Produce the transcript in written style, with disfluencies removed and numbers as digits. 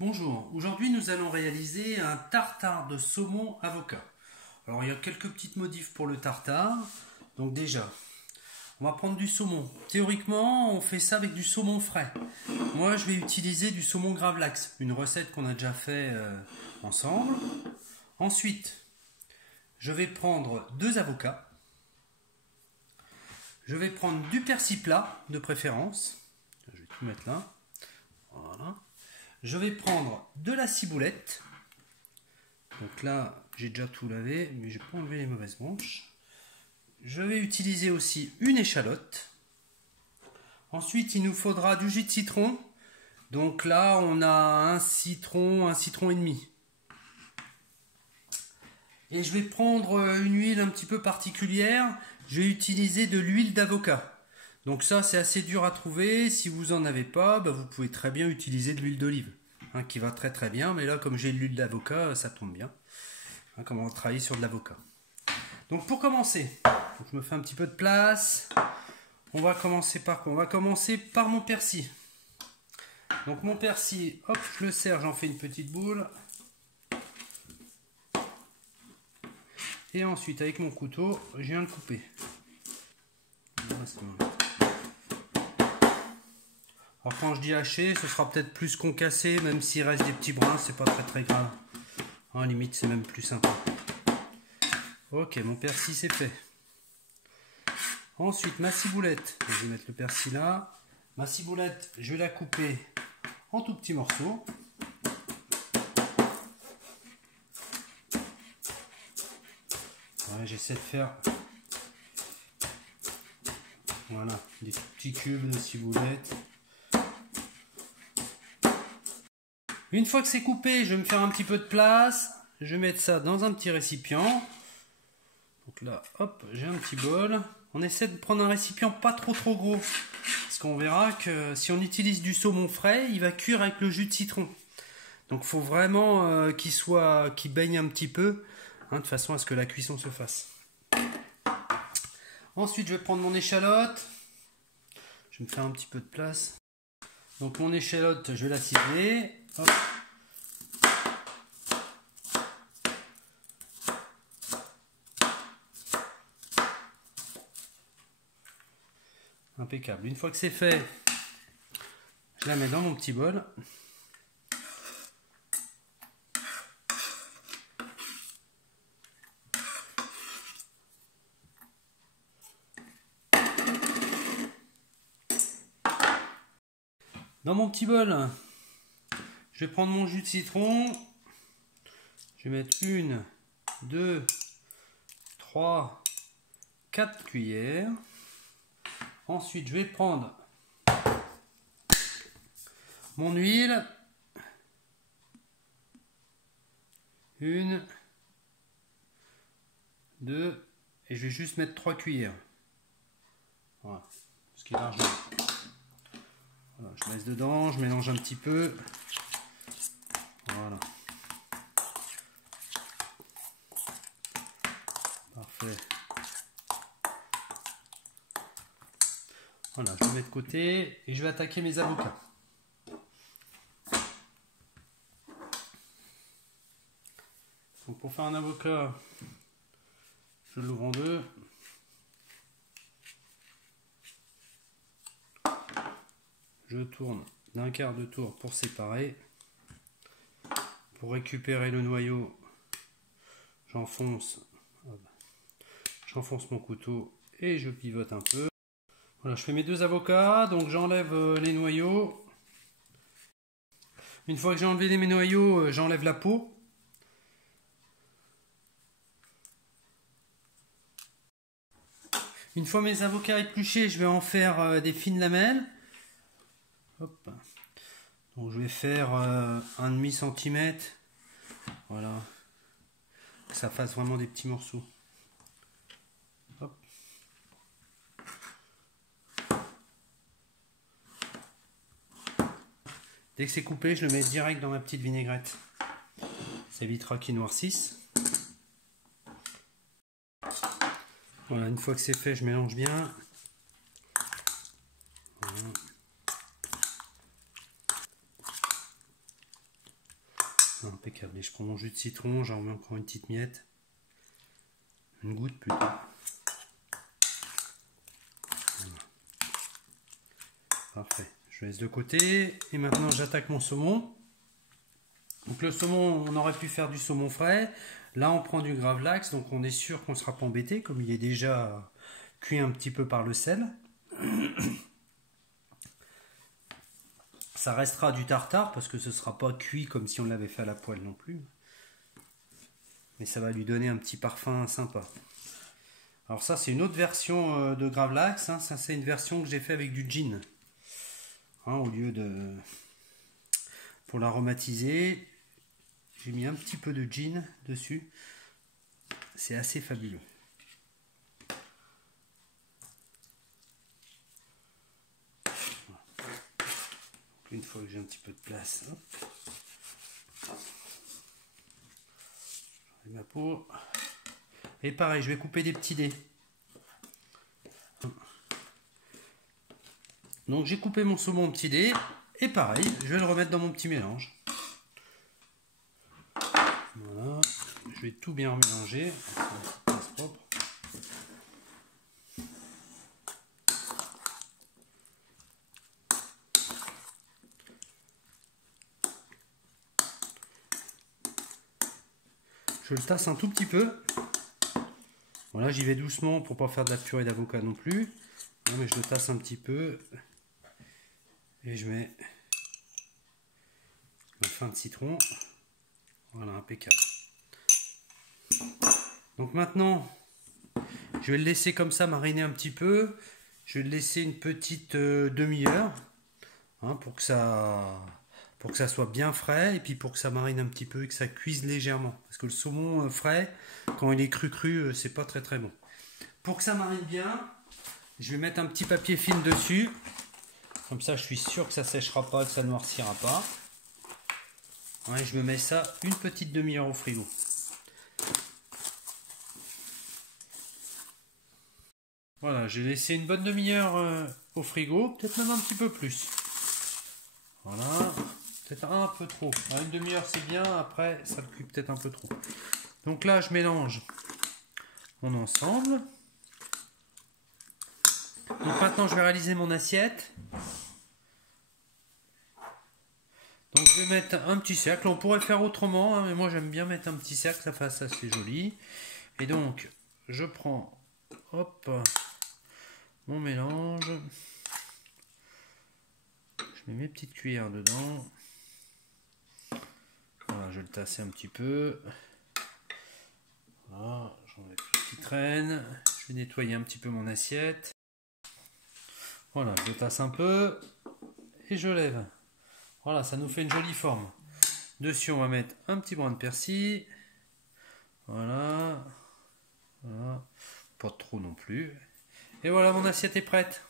Bonjour, aujourd'hui nous allons réaliser un tartare de saumon avocat. Alors il y a quelques petites modifs pour le tartare. Donc déjà, on va prendre du saumon. Théoriquement, on fait ça avec du saumon frais. Moi je vais utiliser du saumon gravlax, une recette qu'on a déjà fait ensemble. Ensuite, je vais prendre 2 avocats. Je vais prendre du persil plat de préférence. Je vais tout mettre là. Voilà. Je vais prendre de la ciboulette. Donc là, j'ai déjà tout lavé, mais je vais pas enlever les mauvaises branches. Je vais utiliser aussi une échalote. Ensuite, il nous faudra du jus de citron. Donc là, on a un citron et demi. Et je vais prendre une huile un petit peu particulière. Je vais utiliser de l'huile d'avocat. Donc ça, c'est assez dur à trouver. Si vous n'en avez pas, vous pouvez très bien utiliser de l'huile d'olive, qui va très très bien. Mais là, comme j'ai de l'huile d'avocat, ça tombe bien. Comme on va travailler sur de l'avocat. Donc pour commencer, je me fais un petit peu de place. On va commencer par quoi? On va commencer par mon persil. Donc mon persil, hop, je le serre, j'en fais une petite boule. Et ensuite, avec mon couteau, je viens le couper. Alors quand je dis hacher, ce sera peut-être plus concassé, même s'il reste des petits brins, c'est pas très très grave. En limite, c'est même plus sympa. Ok, mon persil c'est fait. Ensuite, ma ciboulette, je vais mettre le persil là. Ma ciboulette, je vais la couper en tout petits morceaux. Ouais, j'essaie de faire des petits cubes de ciboulette. Une fois que c'est coupé, je vais me faire un petit peu de place. Je vais mettre ça dans un petit récipient. Donc là, hop, j'ai un petit bol. On essaie de prendre un récipient pas trop gros. Parce qu'on verra que si on utilise du saumon frais, il va cuire avec le jus de citron. Donc il faut vraiment qu'il baigne un petit peu, de façon à ce que la cuisson se fasse. Ensuite, je vais prendre mon échalote. Je vais me faire un petit peu de place. Donc mon échalote, je vais la ciseler. Hop. Impeccable. Une fois que c'est fait, je la mets dans mon petit bol. Dans mon petit bol, je vais prendre mon jus de citron. Je vais mettre 1, 2, 3, 4 cuillères. Ensuite, je vais prendre mon huile. 1, 2, et je vais juste mettre 3 cuillères. Voilà, ce qui est largement. Voilà, je laisse dedans, je mélange un petit peu. Voilà. Parfait. Voilà, je le mets de côté et je vais attaquer mes avocats. Donc pour faire un avocat, je l'ouvre en deux. Je tourne d'un quart de tour pour séparer. Pour récupérer le noyau, j'enfonce mon couteau et je pivote un peu. Voilà, je fais mes 2 avocats, donc j'enlève les noyaux. Une fois que j'ai enlevé mes noyaux, j'enlève la peau. Une fois mes avocats épluchés, je vais en faire des fines lamelles. Hop. Donc je vais faire 1,5 cm. Voilà. Que ça fasse vraiment des petits morceaux. Hop. Dès que c'est coupé, je le mets direct dans ma petite vinaigrette. Ça évitera qu'il noircisse. Voilà, une fois que c'est fait, je mélange bien. Voilà. Impeccable. Et je prends mon jus de citron, j'en mets encore une petite miette. Une goutte plutôt. Voilà. Parfait. Je laisse de côté. Et maintenant j'attaque mon saumon. Donc le saumon, on aurait pu faire du saumon frais. Là on prend du gravlax, donc on est sûr qu'on ne sera pas embêté, comme il est déjà cuit un petit peu par le sel. Ça restera du tartare parce que ce ne sera pas cuit comme si on l'avait fait à la poêle non plus. Mais ça va lui donner un petit parfum sympa. Alors ça c'est une autre version de gravlax. Hein. Ça c'est une version que j'ai fait avec du gin. Hein, au lieu de... Pour l'aromatiser, j'ai mis un petit peu de gin dessus. C'est assez fabuleux. Une fois que j'ai un petit peu de place, hop. Et ma peau. Et pareil, je vais couper des petits dés. Donc j'ai coupé mon saumon en petits dés. Et pareil, je vais le remettre dans mon petit mélange. Voilà. Je vais tout bien mélanger. Je le tasse un tout petit peu. Voilà, j'y vais doucement pour pas faire de la purée d'avocat non plus. Non, mais je le tasse un petit peu. Et je mets ma fin de citron. Voilà, impeccable. Donc maintenant, je vais le laisser comme ça mariner un petit peu. Je vais le laisser une petite demi-heure, hein, pour que ça soit bien frais et puis pour que ça marine un petit peu et que ça cuise légèrement. Parce que le saumon frais, quand il est cru, c'est pas très bon. Pour que ça marine bien, je vais mettre un petit papier film dessus. Comme ça, je suis sûr que ça séchera pas, que ça noircira pas. Ouais, je me mets ça une petite demi-heure au frigo. Voilà, j'ai laissé une bonne demi-heure au frigo, peut-être même un petit peu plus. Voilà, peut-être un peu trop. Une demi-heure c'est bien, après ça cuit peut-être un peu trop. Donc là, je mélange mon ensemble. Donc maintenant, je vais réaliser mon assiette. Donc je vais mettre un petit cercle. On pourrait faire autrement, hein, mais moi j'aime bien mettre un petit cercle, ça fasse assez joli. Et donc, je prends, hop, mon mélange. Je mets mes petites cuillères dedans. Voilà, je vais le tasser un petit peu. Voilà, j'enlève tout ce qui traîne. Je vais nettoyer un petit peu mon assiette. Voilà, je le tasse un peu et je lève. Voilà, ça nous fait une jolie forme. Dessus, on va mettre un petit brin de persil. Voilà. Voilà. Pas trop non plus. Et voilà, mon assiette est prête.